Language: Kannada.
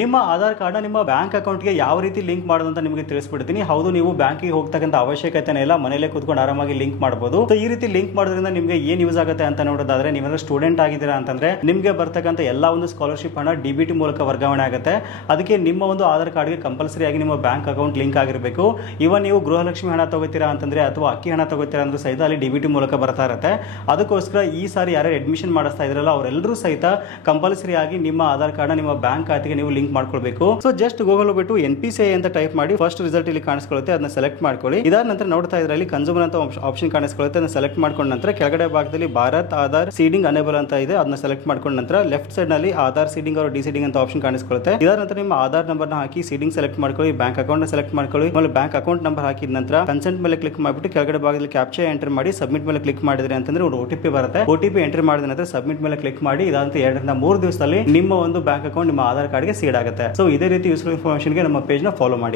ನಿಮ್ಮ ಆಧಾರ್ ಕಾರ್ಡ್ ನಿಮ್ಮ ಬ್ಯಾಂಕ್ ಅಕೌಂಟ್ಗೆ ಯಾವ ರೀತಿ ಲಿಂಕ್ ಮಾಡೋದು ಅಂತ ನಿಮಗೆ ತಿಳಿಸ್ಬಿಡ್ತೀನಿ. ಹೌದು, ನೀವು ಬ್ಯಾಂಕಿಗೆ ಹೋಗ್ತಕ್ಕಂಥ ಅವಶ್ಯಕತೆ ಇಲ್ಲ, ಮನೇಲೆ ಕೂತ್ಕೊಂಡು ಆರಾಮಾಗಿ ಲಿಂಕ್ ಮಾಡಬಹುದು. ಸೊ ಈ ರೀತಿ ಲಿಂಕ್ ಮಾಡೋದ್ರಿಂದ ನಿಮಗೆ ಏನ್ ಯೂಸ್ ಆಗುತ್ತೆ ಅಂತ ನೋಡೋದಾದ್ರೆ, ನೀವೆಲ್ಲ ಸ್ಟೂಡೆಂಟ್ ಆಗಿದ್ದೀರಾ ಅಂತಂದ್ರೆ ನಿಮಗೆ ಬರ್ತಕ್ಕಂಥ ಎಲ್ಲಾ ಒಂದು ಸ್ಕಾಲರ್ಶಿಪ್ ಹಣ ಡಿಬಿಟಿ ಮೂಲಕ ವರ್ಗಾವಣೆ ಆಗುತ್ತೆ. ಅದಕ್ಕೆ ನಿಮ್ಮ ಒಂದು ಆಧಾರ್ ಕಾರ್ಡ್ಗೆ ಕಂಪಲ್ಸರಿ ಆಗಿ ನಿಮ್ಮ ಬ್ಯಾಂಕ್ ಅಕೌಂಟ್ ಲಿಂಕ್ ಆಗಿರಬೇಕು. ಇವನ್ ನೀವು ಗೃಹಲಕ್ಷ್ಮಿ ಹಣ ತಗೋತೀರಾ ಅಂತಂದ್ರೆ ಅಥವಾ ಅಕ್ಕಿ ಹಣ ತಗೋತೀರಾ ಅಂದ್ರೆ ಸಹಿತ ಅಲ್ಲಿ ಡಿಬಿಟಿ ಮೂಲಕ ಬರ್ತಾ ಇರುತ್ತೆ. ಅದಕ್ಕೋಸ್ಕರ ಈ ಸಾರಿ ಯಾರು ಅಡ್ಮಿಷನ್ ಮಾಡಿಸ್ತಾ ಇದ್ರಲ್ಲ ಅವರೆಲ್ಲರೂ ಸಹಿತ ಕಂಪಲ್ಸರಿ ಆಗಿ ನಿಮ್ಮ ಆಧಾರ್ ಕಾರ್ಡ್ ನಿಮ್ಮ ಬ್ಯಾಂಕ್ ಖಾತೆಗೆ ನೀವು ಲಿಂಕ್ ಮಾಡ್ಕೊಳ್ಬೇಕು. ಸೊ ಜಸ್ಟ್ ಗೂಗಲ್ ಹೋಗ್ಬಿಟ್ಟು NPCI ಅಂತ ಟೈಪ್ ಮಾಡಿ ಫಸ್ಟ್ ರಿಸಲ್ಟ್ ಇಲ್ಲಿ ಕಾಣಿಸ್ಕೊಳ್ಳುತ್ತೆ, ಅದನ್ನ ಸೆಲೆಕ್ಟ್ ಮಾಡ್ಕೊಳ್ಳಿ. ಇದಾದ ನಂತರ ನೋಡ್ತಾ ಇದ್ರೆ ಇಲ್ಲಿ ಕನ್ಸ್ಯೂಮರ್ ಅಂತ ಆಪ್ಷನ್ ಕಾಣಿಸ್ಕೊಳ್ಳುತ್ತೆ, ಅದನ್ನ ಸೆಲೆಕ್ಟ್ ಮಾಡ್ಕೊಂಡ ನಂತರ ಕೆಳಗಡೆ ಭಾಗದಲ್ಲಿ ಭಾರತ್ ಆಧಾರ್ ಸೀಡಿಂಗ್ ಅನೇಬಲ್ ಅಂತ ಇದೆ, ಅದನ್ನ ಸೆಲೆಕ್ಟ್ ಮಾಡ್ಕೊಂಡ ನಂತರ ಲೆಫ್ಟ್ ಸೈಡ್ ನಲ್ಲಿ ಆಧಾರ್ ಸೀಡಿಂಗ್ ಅಥವಾ ಡಿಸೀಡಿಂಗ್ ಅಂತ ಆಪ್ಷನ್ ಕಾಣಿಸ್ಕೊಳ್ಳುತ್ತೆ. ಇದಾದ ನಂತರ ನಿಮ್ಮ ಆಧಾರ್ ನಂಬರ್ ನ ಹಾಕಿ ಸೀಡಿಂಗ್ ಸೆಲೆಕ್ಟ್ ಮಾಡ್ಕೊಳ್ಳಿ, ಬ್ಯಾಂಕ್ ಅಕೌಂಟ್ ನ ಸೆಲೆಕ್ಟ್ ಮಾಡ್ಕೊಳ್ಳಿ. ಆಮೇಲೆ ಬ್ಯಾಂಕ್ ಅಕೌಂಟ್ ನಂಬರ್ ಹಾಕಿದ ನಂತರ ಕನ್ಸೆಂಟ್ ಮೇಲೆ ಕ್ಲಿಕ್ ಮಾಡಿಬಿಟ್ಟು ಕೆಳಗಡೆ ಭಾಗದಲ್ಲಿ ಕ್ಯಾಪ್ಚಾ ಎಂಟರ್ ಮಾಡಿ ಸಬ್ಮಿಟ್ ಮೇಲೆ ಕ್ಲಿಕ್ ಮಾಡಿದ್ರೆ ಅಂತಂದ್ರೆ ಒಂದು OTP ಬರುತ್ತೆ. OTP ಎಂಟರ್ ಮಾಡಿದ ನಂತರ ಸಬ್ಮಿಟ್ ಮೇಲೆ ಕ್ಲಿಕ್ ಮಾಡಿ ಇದಾದಂತ 2 ರಿಂದ 3 ದಿವಸದಲ್ಲಿ ನಿಮ್ಮ ಒಂದು ಬ್ಯಾಂಕ್ ಅಕೌಂಟ್ ನಿಮ್ಮ ಆಧಾರ್ ಕಾರ್ಡ್ಗೆ ಸೀಡ್ ಆಗುತ್ತೆ. ಸೊ ಇದೇ ರೀತಿ ಯೂಸ್ಫುಲ್ ಇನ್ಫಾರ್ಮೇಷನ್ಗೆ ನಮ್ಮ ಪೇಜ್ ನ ಫಾಲೋ ಮಾಡಿ.